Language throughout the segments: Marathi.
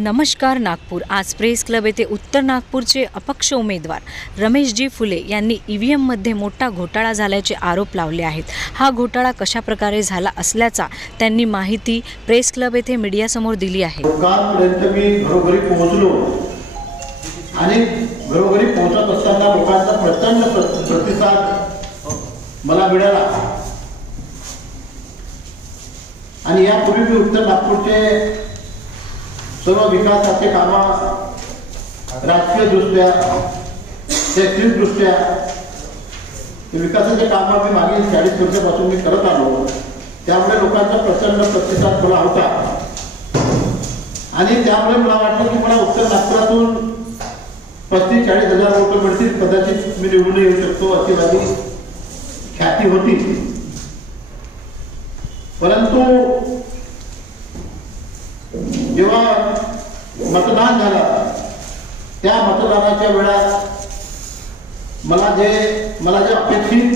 नमस्कार नागपूर। आज प्रेस क्लब येथे उत्तर नागपूरचे अपक्ष उमेदवार रमेशजी फुले यांनी ईव्हीएममध्ये मोठा घोटाळा झाल्याचे आरोप लावले आहेत। हा घोटाळा कशा प्रकारे झाला असल्याचा त्यांनी माहिती प्रेस क्लब येथे मीडियासमोर दिली आहे। लोकांपर्यंत मी घरोघरी पोहोचलो आणि घरोघरी पोहोचत असताना लोकांचा प्रचंड प्रतिसाद मला मिळाला आणि यापूर्वी मी उत्तर नागपूरचे सर्व विकासाचे काम राजकीय दृष्ट्या शैक्षणिक दृष्ट्या विकासाचे काम मी मागील 40 वर्षापासून मी करत आलो। त्यामुळे लोकांचा प्रचंड प्रतिसाद मला होता आणि त्यामुळे मला वाटलं की मला उत्तर नागपुरातून 35-40 हजार वोट मिळतील, कदाचित मी निवडून येऊ शकतो अशी माझी ख्याती होती। परंतु जेव्हा मतदान झालं त्या मतदानाच्या वेळा मला जे अपेक्षित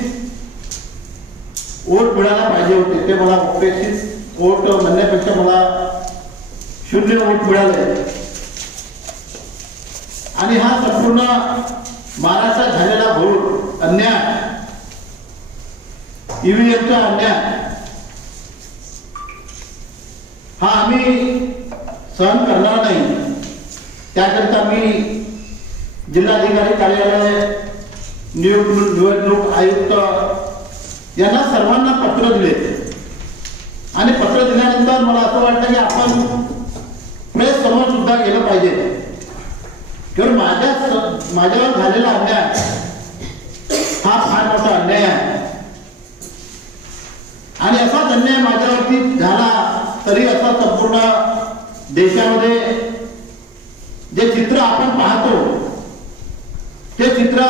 वोट मिळायला पाहिजे होते ते मला अपेक्षित वोट म्हणण्यापेक्षा मला 0 वोट मिळाले आणि हा संपूर्ण महाराष्ट्रात झालेला घोर अन्याय, ईव्हीएमचा अन्याय हा आम्ही सहन करणार नाही। त्याकरिता मी जिल्हाधिकारी कार्यालय, निवडणूक आयुक्त यांना सर्वांना पत्र दिले आणि पत्र दिल्यानंतर मला असं वाटतं की आपण प्रेस समोर सुद्धा गेलं पाहिजे, कारण माझ्यावर झालेला अन्याय हा फार मोठा अन्याय आहे आणि असाच अन्याय माझ्यावरती झाला तरी असा संपूर्ण देशामध्ये जे चित्र आपण पाहतो ते चित्र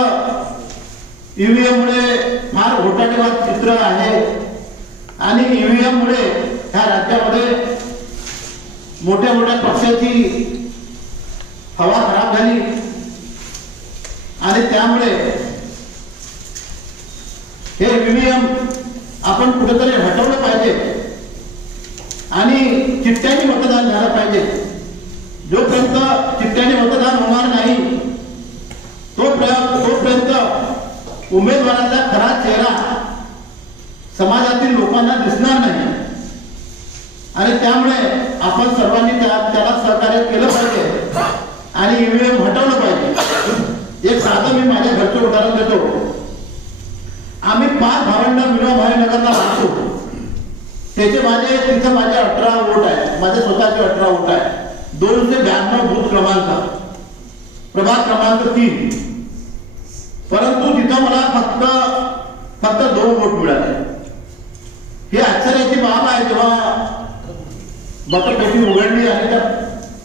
ईव्हीएम मुळे फार घोटाळेबाज चित्र आहे आणि ईव्हीएम मुळे ह्या राज्यामध्ये मोठ्या मोठ्या पक्षाची हवा खराब झाली आणि त्यामुळे हे ईव्हीएम आपण कुठेतरी हटवलं पाहिजे आणि चिठ्ठ्याने मतदान झालं पाहिजे। जोपर्यंत चिठ्ठ्याने मतदान होणार नाही तोपर्यंत उमेदवाराचा खरा चेहरा समाजातील लोकांना दिसणार नाही आणि त्यामुळे आपण सर्वांनी त्याला सहकार्य केलं पाहिजे आणि ईव्हीएम हटवलं पाहिजे। एक साधं मी माझ्या घरचं उदाहरण देतो। आम्ही 5 भावंड मिनोभाईनगरला राहतो, तिथं माझे 18 वोट आहे, माझे स्वतःचे 18 वोट आहे। 292 बूथ क्रमांक, प्रभाग क्रमांक 3, परंतु तिथं मला फक्त 2 वोट मिळाले। हे आश्चर्याची बाब आहे। जेव्हा मतपेटी उघडली आणि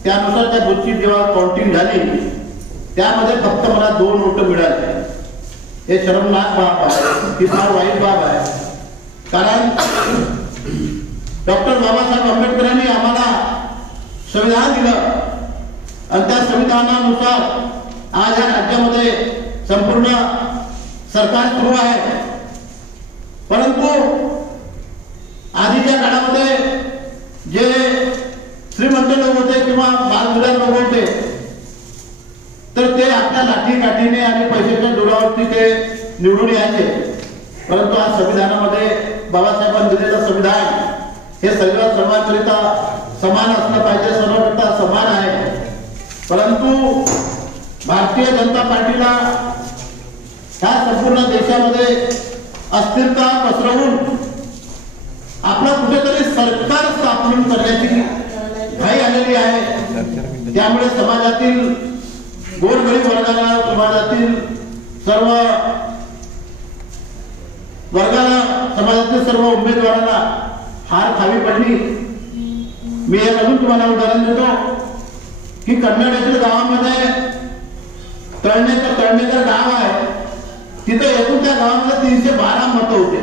त्यानुसार त्या बूथची जेव्हा काउंटिंग झाली त्यामध्ये फक्त मला 2 वोट मिळाले। हे शर्मनाक बाब आहे, ही फार वाईट बाब आहे, कारण डॉक्टर बाबासाहेब आंबेडकरांनी आम्हाला संविधान दिलं आणि त्या संविधानानुसार आज या राज्यामध्ये संपूर्ण सरकार सुरू आहे। परंतु आधीच्या काळामध्ये जे श्रीमंत लोक होते किंवा मालमोलार लोक होते तर ते आपल्या लाठीकाठीने आणि पैशाच्या जोरावरती ते निवडून यायचे। परंतु आज संविधानामध्ये बाबासाहेबांनी दिलेलं संविधान हे सर्वांकरिता समान असलं पाहिजे, सर्वांकरिता समान आहे। परंतु भारतीय जनता पार्टीला ह्या संपूर्ण देशामध्ये अस्थिरता पसरवून आपलं कुठेतरी सरकार स्थापन करण्याची घाई आलेली आहे। त्यामुळे समाजातील गोरगरीब वर्गाला, समाजातील सर्व वर्गाला, समाजातील सर्व उमेदवारांना हार खावी पडली। मी एक अजून तुम्हाला उदाहरण देतो की कर्नाटकातील गावामध्ये तळणेकर गाव आहे, तिथे एकूण त्या गावामध्ये 312 मतं होते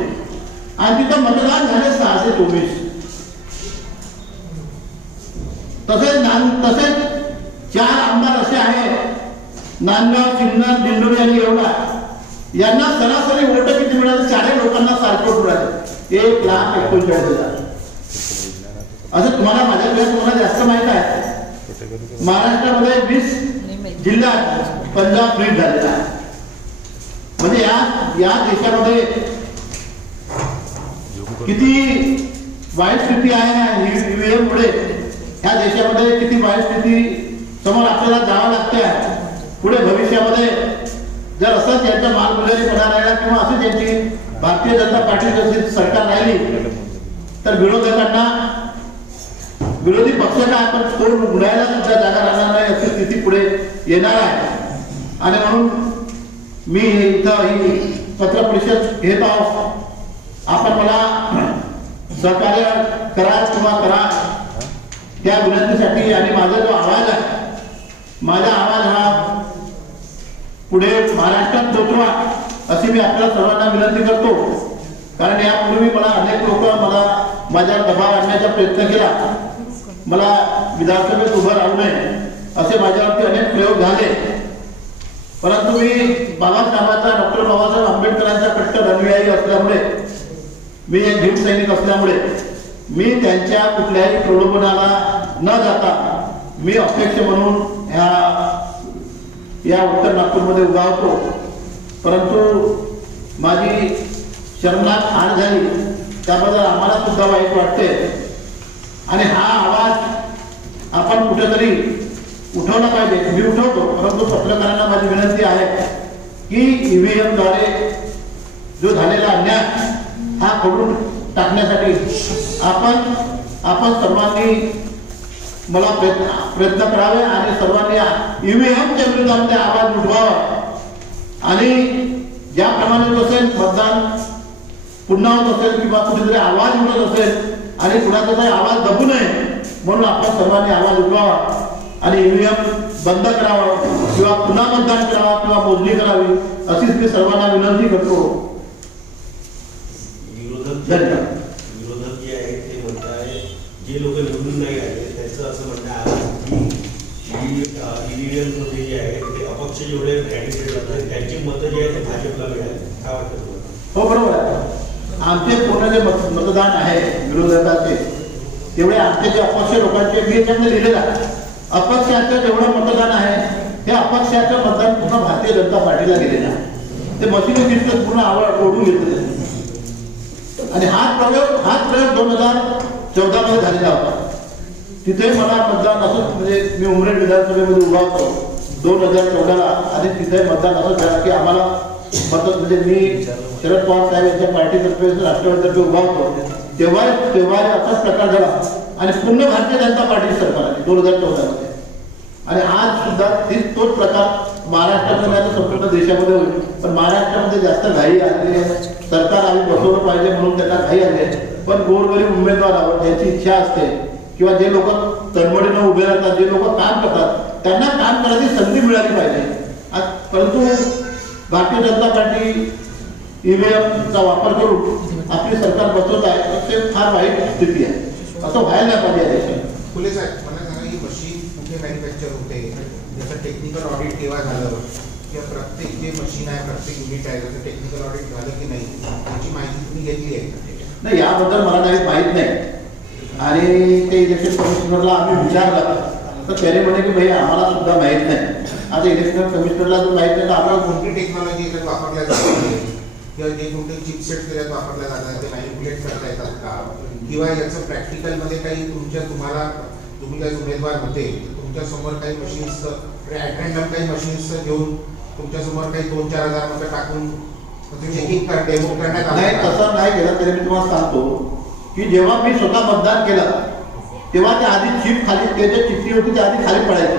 आणि तिथं मतदान झाले 624। तसेच 4 आमदार असे आहेत, नांदगाव, सिन्नर, दिंडोरी आणि येवला, यांना सरासरी वोट किती मिळाले? 4 लोकांना सारखे वोट मिळाले, 1,39,000। असं तुम्हाला माझ्याकडे तुम्हाला जास्त माहित आहे महाराष्ट्रामध्ये 20 जिल्ह्यात पंजाब फ्रीज झालेला आहे. म्हणजे या देशामध्ये किती वाईट स्थिती आहे ना ईव्हीएम मुळे. या देशामध्ये किती वाईट स्थिती समोर आपल्याला जावं लागते. पुढे भविष्यामध्ये जर असंच यांचा मालमजुरीपणा राहिला किंवा अशीच यांची भारतीय जनता पार्टी जशी सरकार राहिली तर विरोधी पक्ष काय आपण कोण उघडायला सुद्धा जागा राहणार नाही अशी स्थिती पुढे येणार आहे. आणि म्हणून मी इथं ही पत्र परिषद घेत आहोत. आपण मला सहकार्य करा किंवा करा त्या विनंतीसाठी. आणि माझा जो आवाज आहे माझा आवाज हा पुढे महाराष्ट्रात पोहोचवा अशी मी आपल्या सर्वांना विनंती करतो. कारण यापूर्वी मला अनेक लोक माझ्यावर दबाव आणण्याचा प्रयत्न केला. मला विधानसभेत उभं राहू नये असे माझ्यावरती अनेक प्रयोग झाले. परंतु मी बाबासाहेबांचा डॉक्टर बाबासाहेब आंबेडकरांचा कट्टर अनुयायी असल्यामुळे मी एक भीम सैनिक असल्यामुळे मी त्यांच्या कुठल्याही प्रलोभनाला न जाता मी अध्यक्ष म्हणून या उत्तर नागपूरमध्ये उभा होतो. परंतु माझी शर्मनाक हार झाली त्याबद्दल आम्हाला सुद्धा वाईट वाटते. आणि हा आवाज आपण कुठेतरी उठवला पाहिजे. मी उठवतो. परंतु पत्रकारांना माझी विनंती आहे की ईव्हीएम द्वारे जो झालेला अन्याय हा खोडून टाकण्यासाठी आपण सर्वांनी मला प्रयत्न करावे आणि सर्वांनी ईव्हीएमच्या विरोधामध्ये आवाज उठवावा. आणि ज्याप्रमाणे असेल मतदान पुन्हा होत असेल किंवा कुठेतरी आवाज उठत असेल आणि कुणाचा तरी आवाज दबू नये म्हणून आपण सर्वांनी आवाज उठवावा आणि ईव्हीएम बंद करावा किंवा पुन्हा मतदान करावा किंवा मोजणी करावी अशीच मी सर्वांना विनंती करतो. विरोधक जे आहेत ते म्हणताय जे लोक निवडून नाही आले त्याचं असं म्हणणं आहे की ईव्हीएम मध्ये जे आहे ते अपक्ष जेवढे कॅन्डिडेट होते त्यांची मतं जी आहेत ते भाजपला मिळाली. काय वाटतं तुम्हाला? हो बरोबर आहे. आमचे पूर्ण जे मतदान आहे विरोधकाचे तेवढे आमचे जे अपक्ष लोकांचे मी याच्यामध्ये लिहिलेलं आहे. अपक्षाचं जेवढं मतदान आहे हे अपक्षाचं मतदान पूर्ण भारतीय जनता पार्टीला गेलेलं आहे. ते मशिनी दिसतं पूर्ण आवड ओढून घेतलेलं आहे. आणि हाच प्रयोग 2014 मध्ये झालेला होता. तिथे मला मतदान असं म्हणजे मी उमरेड विधानसभेमध्ये उभा होतो 2014ला. आणि तिथे मतदान असं झालं की आम्हाला म्हणजे मी शरद पवार साहेब यांच्या पार्टीतर्फे राष्ट्रवादीतर्फे उभा होतो तेव्हा असाच प्रकार झाला. आणि पूर्ण भारतीय जनता पार्टी सरकार आली 2014 मध्ये. आणि आज सुद्धा तोच प्रकार महाराष्ट्रामध्ये आता संपूर्ण देशामध्ये होईल. पण महाराष्ट्रामध्ये जास्त घाई आलेली आहे. सरकार आम्ही बसवलं पाहिजे म्हणून त्यांना घाई आली आहे. पण गोरगरीब उमेदवारावर ज्यांची इच्छा असते किंवा जे लोक तळमळीनं उभे राहतात जे लोक काम करतात त्यांना काम करायची संधी मिळाली पाहिजे. परंतु भारतीय जनता पार्टी ईव्हीएमचा वापर करून आपली सरकार बसवत आहे तर ते फार वाईट स्थिती आहे. असं व्हायला नाही पाहिजे या देशात. फुले साहेब मला सांगा ही मशीन कुठे मॅन्युफॅक्चर होते त्याचं टेक्निकल ऑडिट केव्हा झालं किंवा प्रत्येक जे मशीन आहे प्रत्येक युनिट आहे त्याचं टेक्निकल ऑडिट झालं की नाही याची माहिती तुम्ही घेतली आहे? नाही याबद्दल मला काही माहीत नाही. आणि ते इलेक्शन कमिशनरला आम्ही विचारलं तर त्याने म्हणे की भाई आम्हाला सुद्धा माहीत नाही. आता इलेक्शन कमिशनरला जर माहीत नाही तर आम्हाला कोणती टेक्नॉलॉजी याच्यात वापरल्या जाते किंवा जे कोणते चिपसेट त्याच्यात वापरल्या जातात ते मॅनिप्युलेट करता येतात का किंवा याचं प्रॅक्टिकलमध्ये काही तुम्ही काही उमेदवार होते तुमच्यासमोर काही मशीन्स रॅन्डम काही मशीन्स घेऊन तुमच्यासमोर काही 2-4 हजार रुपये टाकून चेकिंग डेमो करण्यात नाही तसं नाही केलं तरी मी तुम्हाला सांगतो की जेव्हा मी स्वतः मतदान केलं तेव्हा त्या आधी चिप खाली ते जे चिठ्ठी होती ती आधी खाली पडायची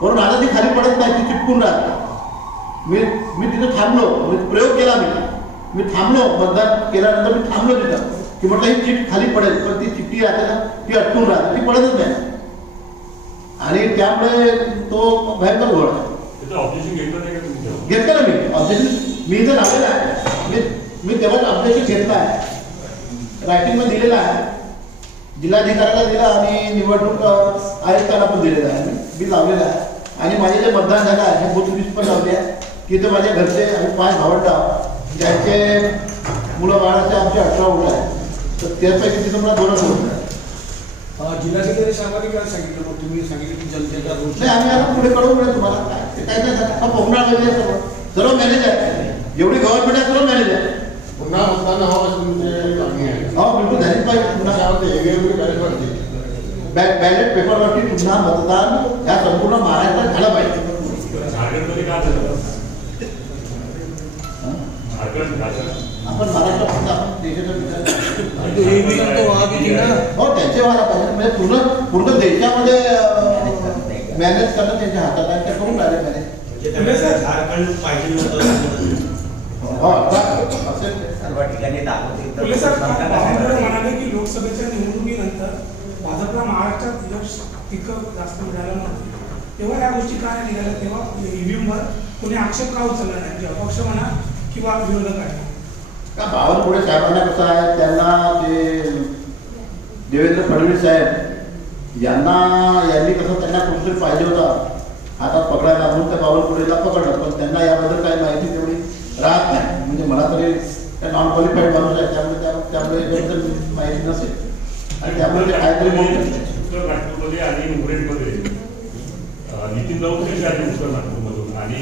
म्हणून आता ती खाली पडत नाही ती चिपकून राहते. मी तिथं थांबलो प्रयोग केला मी थांबलो मतदान केल्यानंतर मी थांबलो तिथं की म्हटलं ही चिठ्ठी खाली पडेल पण ती चिठ्ठी राहते ना ती अटकून राहते ती पडतच नाही. आणि त्यामुळे तो भयंकर घोळ आहे. घेतलं ना मी ऑब्जेक्शन मी इथं लावलेलं आहे. मी तेव्हाच ऑब्जेक्शन घेतलं आहे रायटिंगमध्ये दिलेलं आहे. जिल्हाधिकाऱ्याला दिला आणि निवडणूक आयुक्ताला पण दिलेलं आहे. मी लावलेलं आहे. आणि माझे जे मतदान झालं आहे हे बूथ लिस्ट पण लावले आहे की इथे माझ्या घरचे आम्ही 5 भावंड ज्यांचे मुलं बाळाचे आमचे 18 मुलं आहेत तर त्यापैकी तिथं मला 2 मुलं आहेत. जिल्हाधिकारी साहेबांनी काय सांगितलं मग तुम्ही सांगितलं की जनतेचा रोष नाही, आम्ही आता पुढे कळवू मिळेल तुम्हाला काय ते काय नाही झालं. हा पोंगणार वगैरे सर्व मॅनेज आहे, जेवढी गव्हर्नमेंट आहे सर्व मॅनेज आहे. पुन्हा मतदान हवं तुमची मागणी आहे. हो बिलकुल झाली पाहिजे. पुन्हा बॅलेट पेपरवरती पुन्हा मतदान या संपूर्ण महाराष्ट्रात झालं पाहिजे. झारखंडमध्ये काय झालं? झारखंड आपण महाराष्ट्रात आपण देशाचा विचार हो त्यांचे व्हायला पाहिजे. म्हणजे पूर्ण देशामध्ये मॅनेज करणं त्यांच्या हातात आहे. ते करून राहिले मॅनेज. म्हणजे त्यांना झारखंड पाहिजे नव्हतं. हो असेल सर्व ठिकाणी दाखवते. म्हणाले की लोकसभेच्या निवडणुकीनंतर भाजपला महाराष्ट्रात यश तितकं जास्त मिळालं नव्हतं, तेव्हा या गोष्टी काय निघाल्या, तेव्हा ईव्हीएमवर कोणी आक्षेप का उचलला नाही, म्हणजे अपक्ष म्हणा किंवा विरोधक आहे का? बावनकुळे साहेबांना कसं आहे, त्यांना ते देवेंद्र फडणवीस साहेब यांनी कसं त्यांना कुठेतरी पाहिजे होता हातात पकडायला, म्हणून त्या बावनकुळेला पकडलं. पण त्यांना याबद्दल काही माहिती तेवढी राहत नाही. म्हणजे मला तरी नॉन क्वालिफाईड माणूस आहे, त्यामुळे याबद्दल माहिती नसेल आणि त्यामुळे ते काहीतरी उत्तर नागपूरमध्ये आणि उमरेडमध्ये नितीन राऊत कसे आले उत्तर नागपूरमधून आणि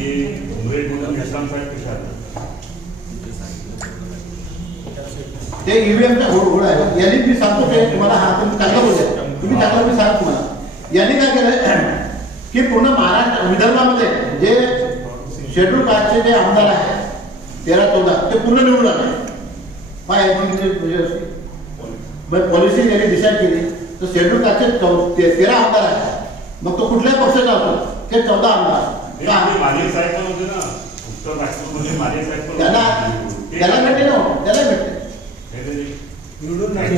उमरेडमधून यशवंत साहेब कसे आले? ते ईव्हीएमचा घोड आहे. यांनी मी सांगतो ते तुम्हाला, हा तुम्ही चांगलं बोलले, तुम्ही चांगलं मी सांगतो तुम्हाला. यांनी काय केलं की पूर्ण महाराष्ट्र विदर्भामध्ये जे शेड्यूल कास्टचे जे आमदार आहेत 13-14 ते पूर्ण निवडून आले. पॉलिसी यांनी डिसाईड केली तर शेड्यूल कास्टचे 13 आमदार आहेत. मग तो कुठल्याही पक्षाचा असतो, ते 14 आमदार. माने साहेब पण होते ना उत्तर नागपूरमध्ये, माने साहेब पण त्याला भेटले ना, त्याला भेटले निवडून होते नाही.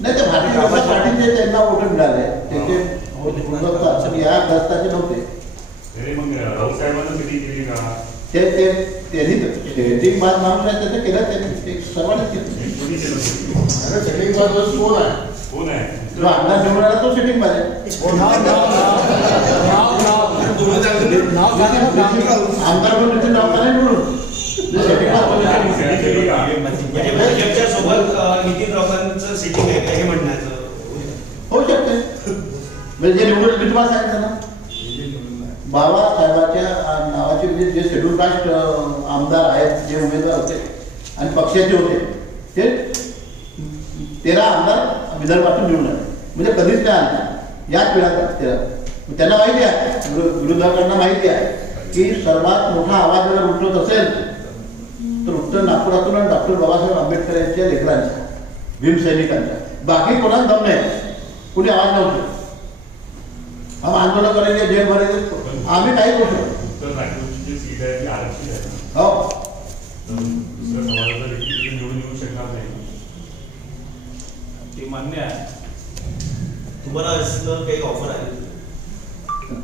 ते भारतीय जनता पार्टीचे त्यांना वोट मिळाले, त्याचे या दस्ताचे नव्हते. राऊत साहेबांना सेटिंग केली का? त्यांनी सेटिंग बाद माणूस आहे त्याचं केलं, त्यांनी सर्वांनीच केलं. सेटिंग बाजू कोण आहे? कोण आहे? जो आमदार निवडून आला तो सेटिंग बाद आहे. आमदार पण तिथे नाव का नाही निवडून सेटिंग म्हणजे भाजपच्या सोबत नितीन राऊतांचं सेटिंग आहे का हे म्हणण्याचं होऊ शकते. म्हणजे जे निवडून मी तुम्हाला सांगितलं ना, बाबासाहेबांच्या नावाचे म्हणजे जे शेड्यूल कास्ट आमदार आहेत, जे उमेदवार होते आणि पक्षाचे होते, ते 13 आमदार विदर्भातून निवडून आले. म्हणजे कधीच नाही आले याच पिढ्यात 13. त्यांना माहिती आहे, विरोधकांना माहिती आहे की सर्वात मोठा आवाज जर उठवत असेल तर उत्तर नागपुरातून आणि डॉक्टर बाबासाहेब आंबेडकर यांच्या लेकरांच्या, भीमसैनिकांच्या. बाकी कोणाच दम नाही, कुणी आवाज नव्हतं. हम आंदोलन करेंगे, जेल भरेंगे, आम्ही काही करू शकतो. उत्तर नागपूरची जी सीट आहे ती आरक्षित आहे. हो दुसऱ्या समाजाचा व्यक्ती निवडून येऊ शकणार नाही, ते मान्य आहे. तुम्हाला असं काही ऑफर आहे?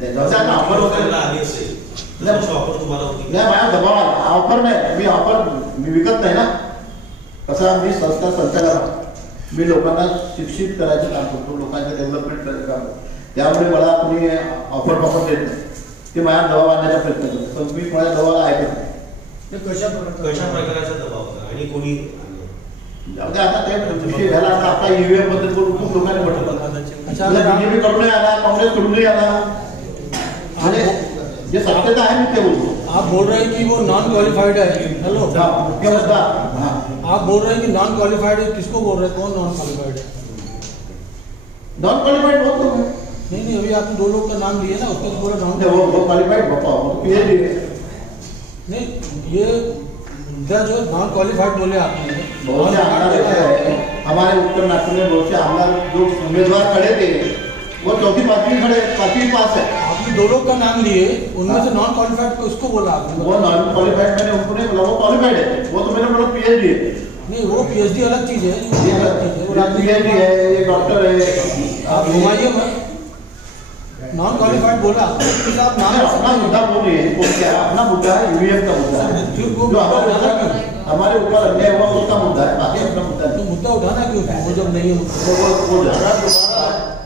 त्याच्यावर ऑफर वगैरे आली असेल तर ऑफर तुम्हाला होती? नाही, माझ्या दबाव आला. ऑफर नाही, मी विकत नाही ना. कसं मी संस्था संचालक, मी लोकांना शिक्षित करायचं काम करतो, लोकांचं डेव्हलपमेंट करायचं काम करतो. त्यामुळे मला कोणी ऑफर देत नाही. ते माझ्या दबाव आणण्याचा प्रयत्न करतो, पण मी माझ्या दबावाला ऐकत नाही. ते कशा प्रकारचा दबाव होता आणि कोणी आता ते विषय झाला. आता ईव्हीएम बद्दल खूप लोकांनी म्हटलं, बीजेपी कडूनही आला, काँग्रेस कडूनही आला. म्हणजे जे सत्यता आहे मी ते बोलतो. आप बोल रहे हैं कि वो नॉन क्वालिफाइड है. हेलो, मुख्य मुद्दा आप बोल रहे हैं कि नॉन क्वालिफाइड है. किसको बोल रहे हैं? कौन नॉन क्वालिफाइड है? नॉन क्वालिफाइड बोलतो मैं. नहीं, अभी आपने 2 लोग का नाम लिए ना, उसको बोला नॉन. वो क्वालिफाइड बताओ, पीएचडी है. नहीं, ये इधर जो नॉन क्वालिफाइड बोले आपने, बहुत से आमदार ऐसे हैं हमारे उत्तर नागपुर में, बहुत से आमदार जो उम्मीदवार खड़े थे वो 4वीं-5वीं खड़े, 5वीं पास है. आपने 2 लोग का नाम लिए, उनमें से नॉन क्वालिफाइड किसको बोला आपने? वो नॉन क्वालिफाइड मैंने उनको नहीं बोला, वो क्वालिफाइड है. वो तो मैंने बोला पीएचडी है. नहीं, वो पीएचडी अलग चीज है. ये अलग चीज है. वो पीएचडी है, ये डॉक्टर है. आप घुमाइए मत. नॉन क्वालिफाइड बोला आप नाम अपना मुद्दा बोलिए. क्या अपना मुद्दा है? ईवीएम का मुद्दा है जो हमारे ऊपर अन्याय हुआ उसका मुद्दा है, बाकी अपना मुद्दा तो नहीं. मुद्दा उठाना क्यों है? वो जब नहीं है वो झगड़ा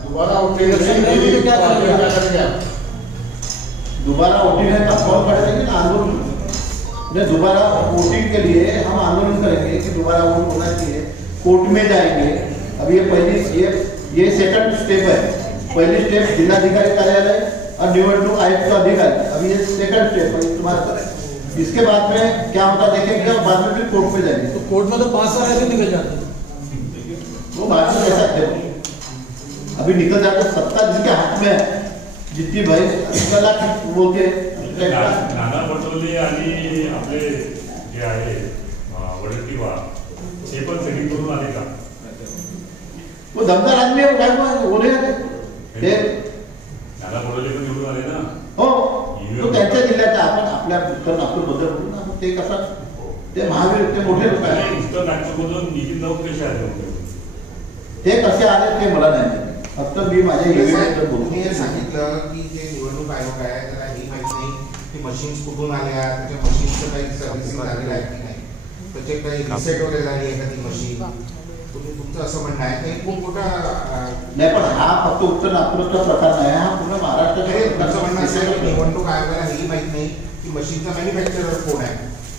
दोबारा उठेगा क्या करेंगे? दोबारा उठी है तो कौन खड़े रहेंगे ना आंदोलन. ने दोबारा वोटिंग के लिए हम आंदोलन करेंगे कि दोबारा वोट होना चाहिए, कोर्ट में जाएंगे। अब ये सेकंड स्टेप है। पहली स्टेप जिलाधिकारी कार्यालय और निवडणूक आयुक्त अधिकारी, अभी ये सेकंड स्टेप है तुम्हारा। इसके बाद में क्या होता देखेंगे और बाद में फिर कोर्ट में जाएंगे। तो कोर्ट में तो 5 साल ऐसे निकल जाते हैं। वो बाद में कैसा थे, अभी निकल जाते, सत्ता जिनके हाथ में है, जितनी भाई बोलते नाना पटोले आणि आपले जे आहे वडट्टीवार ते पण सेटिंग करून आले का? वो दमदार आदमी है, वो काय बोले ते नाना पटोले पण निवडून आले ना. हो, तो त्यांच्या जिल्ह्याचा आपण आपल्या उत्तर नागपूर बद्दल बोलू ना. ते कसं ते महावीर ते मोठे लोक आहेत. उत्तर नागपूरमधून नितीन राऊत कसे आले? ते कसे आले ते मला नाही माहिती. फक्त मी माझ्या एरियाबद्दल बोलतो. तुम्ही हे सांगितलं की जे निवडणूक आयोग आहे त्याला हे माहित नाही की मशीन्स कुठून आल्या, त्याच्या मशीनचं काही सर्व्हिसिंग झालेलं आहे की नाही, त्याचे काही रिसेट वगैरे झाली आहे का ती मशीन, तुमचं असं म्हणणं आहे. ते खूप मोठा नाही, पण हा फक्त उत्तर नागपूरचा प्रकार नाही, हा पूर्ण महाराष्ट्राचा असं म्हणणं असेल की निवडणूक आयोगाला हेही माहित नाही की मशीनचा मॅन्युफॅक्चरर कोण आहे.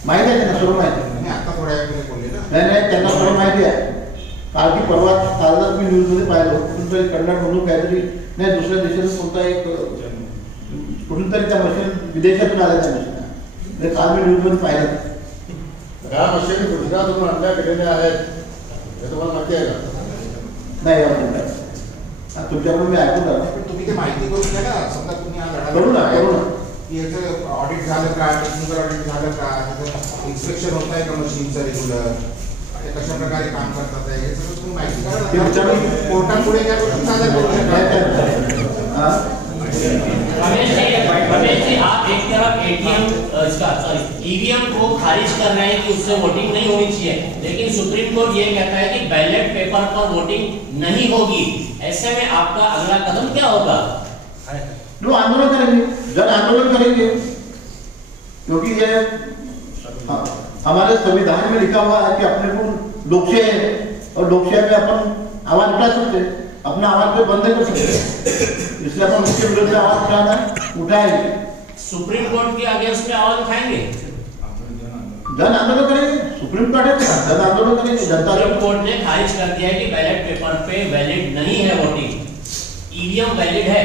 माहिती आहे त्यांना, सर्व माहिती आहे. आणि आता थोड्या वेळाने बोलले ना. नाही, त्यांना सर्व माहिती आहे. काल की कालच मी न्यूजमध्ये पाहिलं, कुठून तरी कन्नडमधून काहीतरी, नाही दुसऱ्या देशातून कोणता एक कुठून तरी त्या मशीन विदेशातून आल्या त्या मशीन, काल मी न्यूजमध्ये पाहिलं. या मशीन गुजरातमधून आणल्या गेलेल्या आहेत, हे तुम्हाला माहिती आहे का? नाही, याबद्दल तुमच्याकडून मी ऐकून झालं. पण तुम्ही ते माहिती करून घ्या ना. समजा तुम्ही हा लढा करू ना. की याचं ऑडिट झालं का, टेक्निकल ऑडिट झालं का, त्याचं इन्स्पेक्शन होत आहे का मशीनचं रेग्युलर, ते कशा प्रकारे काम करतात आहे, हे सगळं तुम्ही माहिती करा. कोर्टापुढे या गोष्टी सादर करून रमेश जी, आप एक तरफ ईवीएम को खारिज कर रहे हैं कि उससे वोटिंग नहीं होनी चाहिए, लेकिन सुप्रीम कोर्ट ये कहता है कि बैलेट पेपर पर वोटिंग नहीं होगी. ऐसे में आपका अगला कदम क्या होगा? लोग आंदोलन करेंगे, जन आंदोलन करेंगे, क्योंकि ये हमारे संविधान में लिखा हुआ है कि अपने को लोकशाही है और लोकशाही में अपन आवाज उठा सकते, अपना आवाज को बंद कर सकते, इसलिए अपन उसके विरुद्ध आवाज उठाना उठाएंगे. सुप्रीम कोर्ट के अगेंस्ट में आवाज उठाएंगे, जन आंदोलन करेंगे. सुप्रीम कोर्ट है, जन आंदोलन करेंगे. जनता सुप्रीम कोर्ट ने खारिज कर दिया है कि बैलेट पेपर पे वैलिड नहीं है वोटिंग, ईवीएम वैलिड है.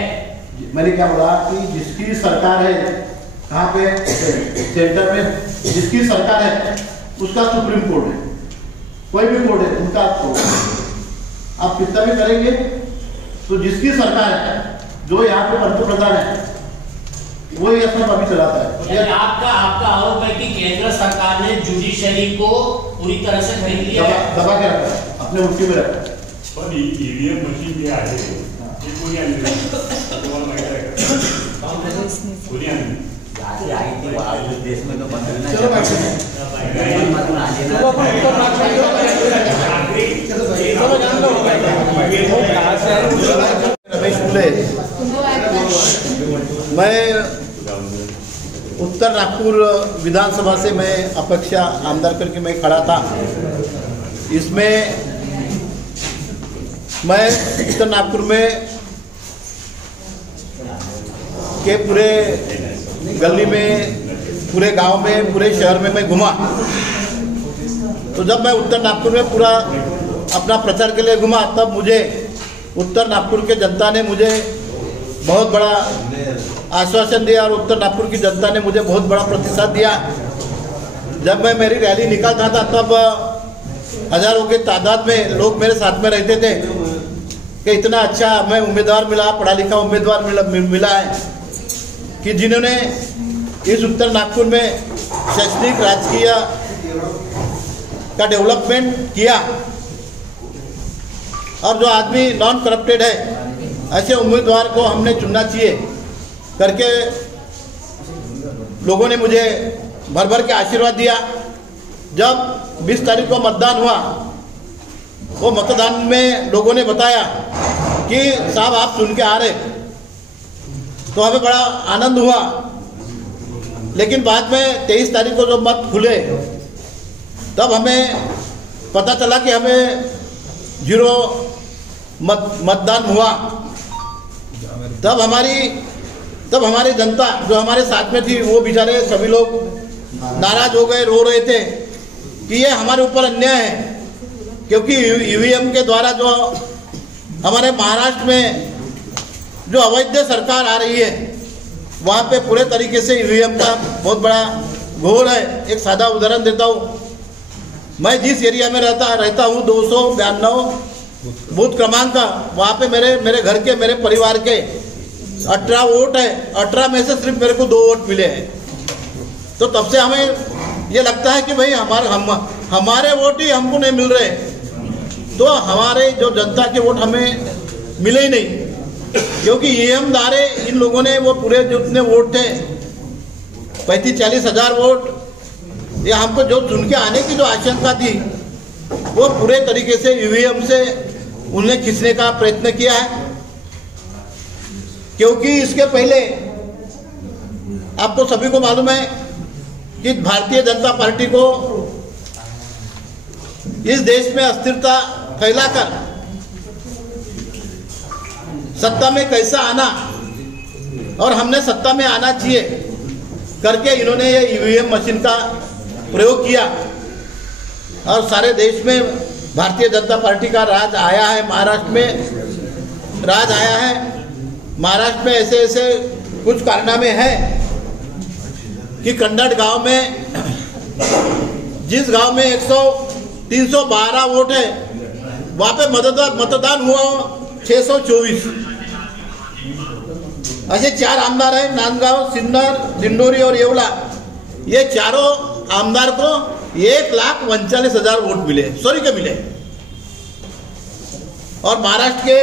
मैंने क्या बोला कि जिसकी सरकार है, कहाँ पे सेंटर में जिसकी सरकार है उसका सुप्रीम कोर्ट है, कोई भी कोर्ट है उनका कोर्ट. आप कितना भी करेंगे तो जिसकी सरकार है, जो यहाँ पे पंतप्रधान है, वो ये सब अभी चलाता है. आपका आरोप है कि केंद्र सरकार ने जुडिशरी को पूरी तरह से खरीद लिया है, दबा के रखा, अपने मुट्ठी में रखा. पण ईव्हीएम मशीन जे आहे ते कोणी आणली तुम्हाला माहिती आहे का? कोणी आणली? देश में तो चलो रमेश फुले, मैं उत्तर नागपुर विधानसभा से मैं अपेक्षा आमदार करके मैं खड़ा था. इसमें मैं उत्तर नागपुर में के पूरे गली में, पूरे गांव में, पूरे शहर में मैं घुमा. तो जब मैं उत्तर नागपुर में पूरा अपना प्रचार के लिए घुमा, तब मुझे उत्तर नागपुर के जनता ने मुझे बहुत बड़ा आश्वासन दिया और उत्तर नागपुर की जनता ने मुझे बहुत बड़ा प्रतिसाद दिया. जब मैं मेरी रैली निकालता था तब हजारों की तादाद में लोग मेरे साथ में रहते थे कि इतना अच्छा हमें उम्मीदवार मिला, पढ़ा लिखा उम्मीदवार मिला है कि जिन्होंने इस उत्तर नागपुर में शैक्षणिक राजकीय का डेवलपमेंट किया और जो आदमी नॉन करप्टेड है, ऐसे उम्मीदवार को हमने चुनना चाहिए करके लोगों ने मुझे भर भर के आशीर्वाद दिया. जब 20 तारीख को मतदान हुआ, वो मतदान में लोगों ने बताया कि साहब आप चुन के आ रहे, तो हमें बड़ा आनंद हुआ. लेकिन बाद में 23 तारीख को जब मत खुले, तब हमें पता चला कि हमें 0 मतदान हुआ. तब हमारी जनता जो हमारे साथ में थी, वो बेचारे सभी लोग नाराज हो गए, रो रहे थे कि ये हमारे ऊपर अन्याय है, क्योंकि ईवीएम के द्वारा जो हमारे महाराष्ट्र में जो अवैध सरकार आ रही है वहाँ पे पूरे तरीके से ईवीएम का बहुत बड़ा घोर है। एक सादा उदाहरण देता हूँ, मैं जिस एरिया में रहता हूँ 292 बूथ क्रमांक का, वहाँ पे मेरे घर के, मेरे परिवार के 18 वोट है। 18 में से सिर्फ मेरे को 2 वोट मिले हैं। तो तब से हमें ये लगता है कि भाई हमारे वोट ही हमको नहीं मिल रहे, तो हमारे जो जनता के वोट हमें मिले ही नहीं, क्योंकि ईवीएम द्वारा इन लोगों ने वो पूरे जितने वोट थे 35-40 हज़ार वोट, ये हमको जो चुन के आने की जो आशंका थी वो पूरे तरीके से ईवीएम से उन्हें खींचने का प्रयत्न किया है। क्योंकि इसके पहले आपको सभी को मालूम है कि भारतीय जनता पार्टी को इस देश में अस्थिरता फैलाकर सत्ता में कैसा आना और हमने सत्ता में आना चाहिए करके इन्होंने ये ईवीएम मशीन का प्रयोग किया और सारे देश में भारतीय जनता पार्टी का राज आया है। महाराष्ट्र में राज आया है। महाराष्ट्र में ऐसे ऐसे कुछ कारनामे हैं कि कन्नड़ गांव में, जिस गांव में 312 वोट है, वहाँ पे मतदान हुआ 624। ऐसे 4 आमदार हैं, नांदगांव, सिन्नर, दिंडोरी और येवला। ये चारों आमदार को 1,39,000 वोट मिले, सॉरी के मिले। और महाराष्ट्र के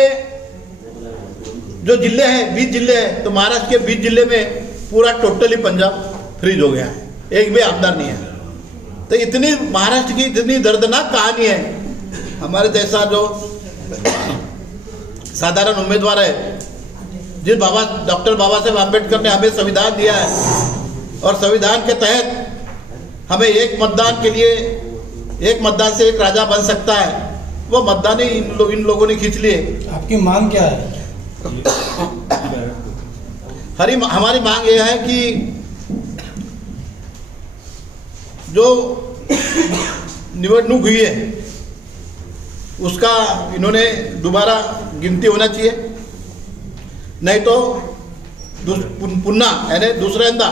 जो जिले हैं, 20 जिले हैं, तो महाराष्ट्र के 20 जिले में पूरा टोटली पंजाब फ्रीज हो गया है, एक भी आमदार नहीं है। तो इतनी महाराष्ट्र की इतनी दर्दनाक कहानी है। हमारे जैसा जो साधारण उम्मीदवार है, जिस डॉक्टर बाबा साहेब आम्बेडकर ने हमें संविधान दिया है और संविधान के तहत हमें एक मतदान के लिए, एक मतदान से एक राजा बन सकता है, वो मतदान ही इन लोगों ने खींच लिए। आपकी मांग क्या है? हमारी मांग यह है कि जो निवडणूक हुई है उसका इन्होंने दोबारा गिनती होना चाहिए, नहीं तो पुन्हा यानी दुसऱ्यांदा